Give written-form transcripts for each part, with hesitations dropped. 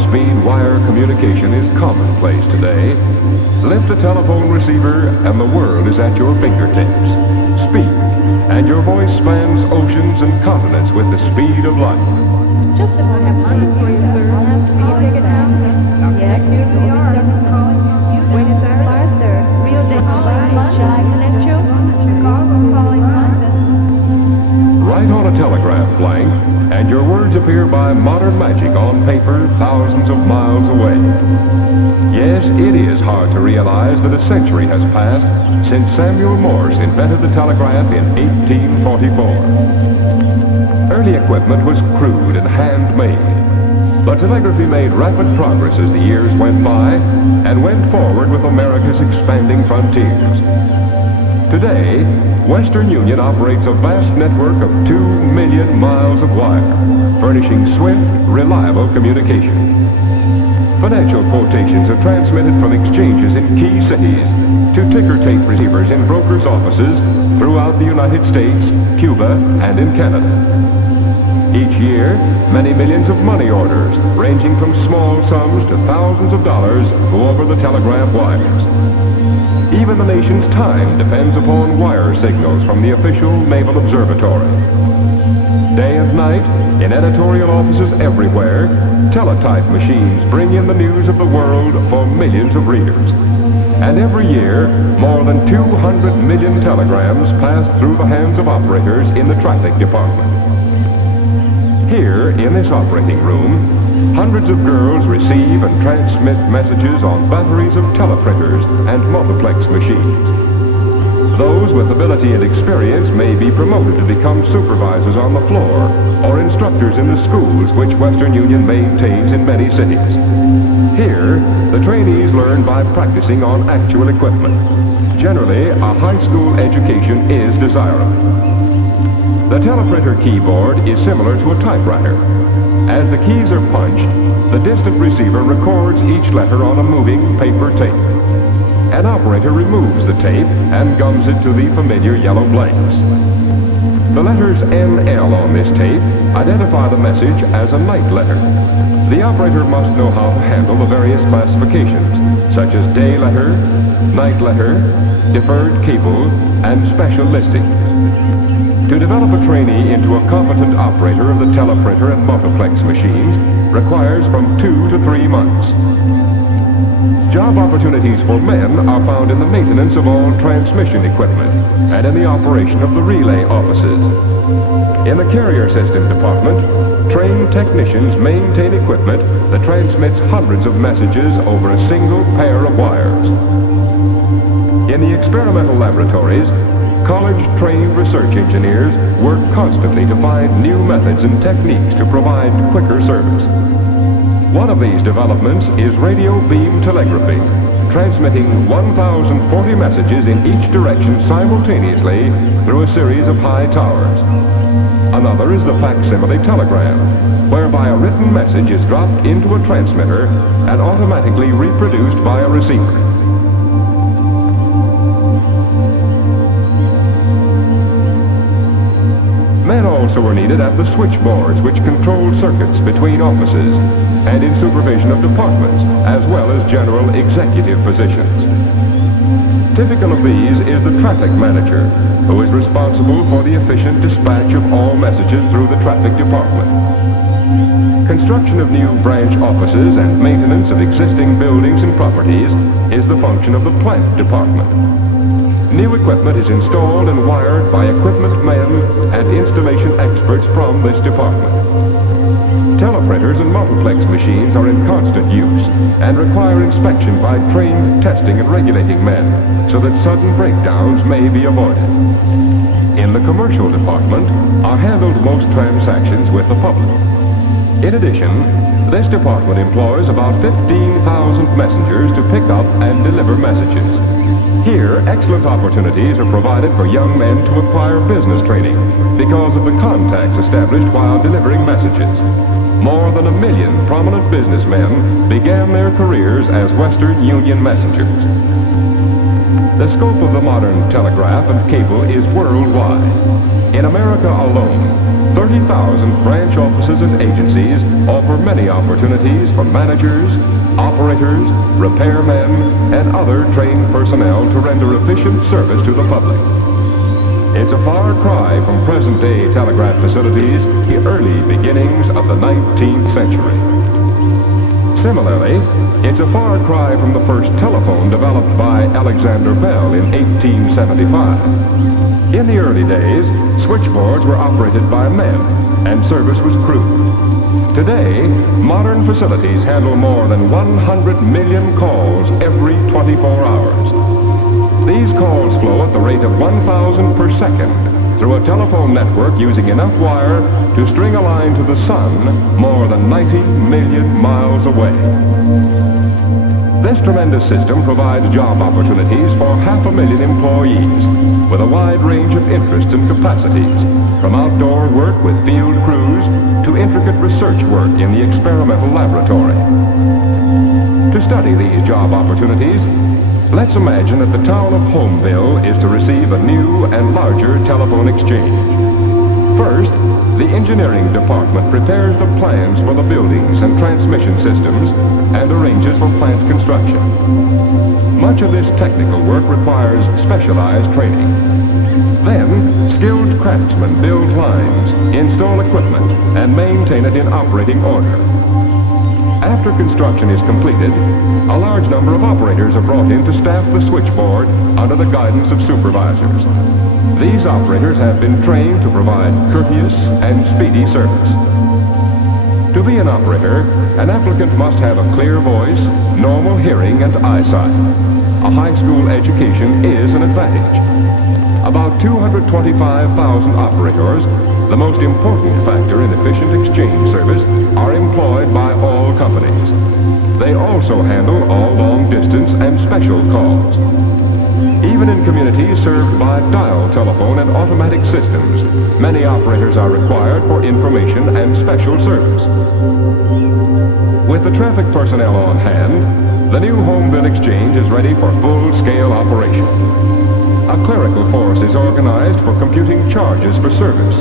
high-speed wire communication is commonplace today. Lift a telephone receiver and the world is at your fingertips. Speak, and your voice spans oceans and continents with the speed of light. Just if I have money for you, sir, I'll have to be taken out. Yes, here we are. Waiting, sir. Hi, sir. Real Dayton. Shall I connect you? Chicago calling London. Write on a telegraph blank, and your words appear by modern magic on paper thousands of miles away. Yes, it is hard to realize that a century has passed since Samuel Morse invented the telegraph in 1844. Early equipment was crude and handmade, but telegraphy made rapid progress as the years went by and went forward with America's expanding frontiers. Today, Western Union operates a vast network of 2 million miles of wire, furnishing swift, reliable communication. Financial quotations are transmitted from exchanges in key cities to ticker tape receivers in brokers' offices throughout the United States, Cuba, and in Canada. Each year, many millions of money orders, ranging from small sums to thousands of dollars, go over the telegraph wires. Even the nation's time depends upon wire signals from the official Naval Observatory. Day and night, in editorial offices everywhere, teletype machines bring in the news of the world for millions of readers. And every year, more than 200 million telegrams pass through the hands of operators in the traffic department. Here, in this operating room, hundreds of girls receive and transmit messages on batteries of teleprinters and multiplex machines. Those with ability and experience may be promoted to become supervisors on the floor or instructors in the schools which Western Union maintains in many cities. Here, the trainees learn by practicing on actual equipment. Generally, a high school education is desirable. The teleprinter keyboard is similar to a typewriter. As the keys are punched, the distant receiver records each letter on a moving paper tape. An operator removes the tape and gums it to the familiar yellow blanks. The letters NL on this tape identify the message as a night letter. The operator must know how to handle the various classifications, such as day letter, night letter, deferred cable, and special listings. To develop a trainee into a competent operator of the teleprinter and multiplex machines requires from 2 to 3 months. Job opportunities for men are found in the maintenance of all transmission equipment and in the operation of the relay offices. In the carrier system department, trained technicians maintain equipment that transmits hundreds of messages over a single pair of wires. In the experimental laboratories, college-trained research engineers work constantly to find new methods and techniques to provide quicker service. One of these developments is radio beam telegraphy, transmitting 1,040 messages in each direction simultaneously through a series of high towers. Another is the facsimile telegram, whereby a written message is dropped into a transmitter and automatically reproduced by a receiver. Men also are needed at the switchboards which control circuits between offices and in supervision of departments, as well as general executive positions. Typical of these is the traffic manager, who is responsible for the efficient dispatch of all messages through the traffic department. Construction of new branch offices and maintenance of existing buildings and properties is the function of the plant department. New equipment is installed and wired by equipment men and installation experts from this department. Teleprinters and multiplex machines are in constant use and require inspection by trained testing and regulating men so that sudden breakdowns may be avoided. In the commercial department are handled most transactions with the public. In addition, this department employs about 15,000 messengers to pick up and deliver messages. Here, excellent opportunities are provided for young men to acquire business training because of the contacts established while delivering messages. More than 1 million prominent businessmen began their careers as Western Union messengers. The scope of the modern telegraph and cable is worldwide. In America alone, 30,000 branch offices and agencies offer many opportunities for managers, operators, repairmen, and other trained personnel to render efficient service to the public. It's a far cry from present-day telegraph facilities, the early beginnings of the 19th century. Similarly, it's a far cry from the first telephone developed by Alexander Bell in 1875. In the early days, switchboards were operated by men, and service was crude. Today, modern facilities handle more than 100 million calls every 24 hours. These calls flow at the rate of 1,000 per second through a telephone network using enough wire to string a line to the sun more than 90 million miles away. This tremendous system provides job opportunities for 500,000 employees with a wide range of interests and capacities, from outdoor work with field crews to intricate research work in the experimental laboratory. To study these job opportunities, let's imagine that the town of Homeville is to receive a new and larger telephone exchange. First, the engineering department prepares the plans for the buildings and transmission systems and arranges for plant construction. Much of this technical work requires specialized training. Then, skilled craftsmen build lines, install equipment, and maintain it in operating order. After construction is completed, a large number of operators are brought in to staff the switchboard under the guidance of supervisors. These operators have been trained to provide courteous and speedy service. To be an operator, an applicant must have a clear voice, normal hearing, and eyesight. A high school education is an advantage. About 225,000 operators, the most important factor in efficient exchange service, are employed by all companies. They also handle all long-distance and special calls. Even in communities served by dial telephone and automatic systems, many operators are required for information and special service. With the traffic personnel on hand, the new Homeville Exchange is ready for full-scale operation. A clerical force is organized for computing charges for service,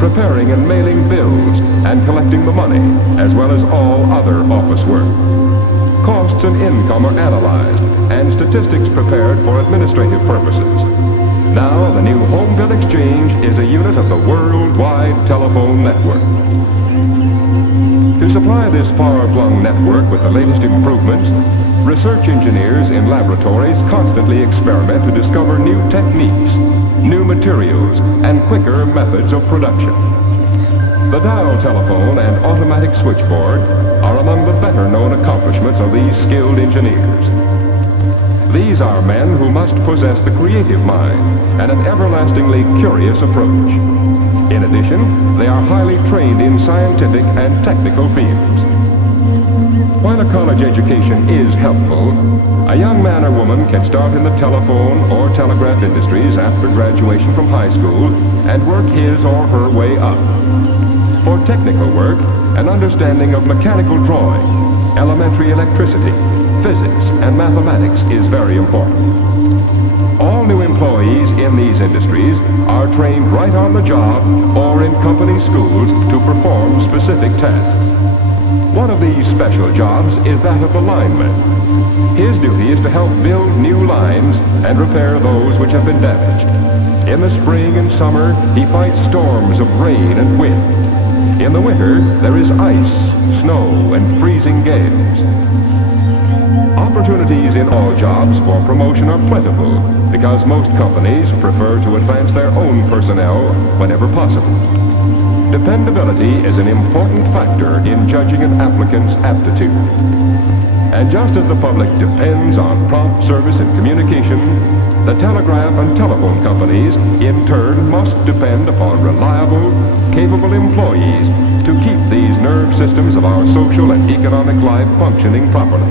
preparing and mailing bills, and collecting the money, as well as all other office work. Costs and income are analyzed, and statistics prepared for administrative purposes. Now, the new Homeville Exchange is a unit of the worldwide telephone network. To supply this far-flung network with the latest improvements, research engineers in laboratories constantly experiment to discover new techniques, new materials, and quicker methods of production. The dial telephone and automatic switchboard are among the better-known accomplishments of these skilled engineers. These are men who must possess the creative mind and an everlastingly curious approach. In addition, they are highly trained in scientific and technical fields. While a college education is helpful, a young man or woman can start in the telephone or telegraph industries after graduation from high school and work his or her way up. For technical work, an understanding of mechanical drawing, elementary electricity, physics, and mathematics is very important. All new employees in these industries are trained right on the job or in company schools to perform specific tasks. One of these special jobs is that of the lineman. His duty is to help build new lines and repair those which have been damaged. In the spring and summer, he fights storms of rain and wind. In the winter, there is ice, snow, and freezing gales. Opportunities in all jobs for promotion are plentiful because most companies prefer to advance their own personnel whenever possible. Dependability is an important factor in judging an applicant's aptitude. And just as the public depends on prompt service and communication, the telegraph and telephone companies, in turn, must depend upon reliable, capable employees to keep these nerve systems of our social and economic life functioning properly.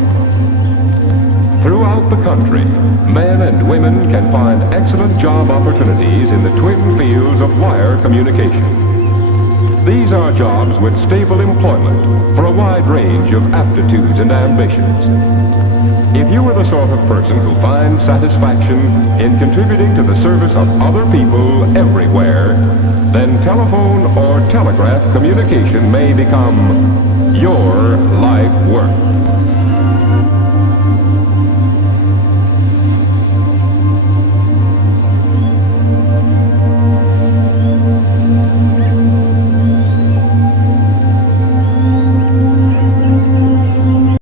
Throughout Throughout the country, men and women can find excellent job opportunities in the twin fields of wire communication. These are jobs with stable employment for a wide range of aptitudes and ambitions. If you are the sort of person who finds satisfaction in contributing to the service of other people everywhere, then telephone or telegraph communication may become your life work.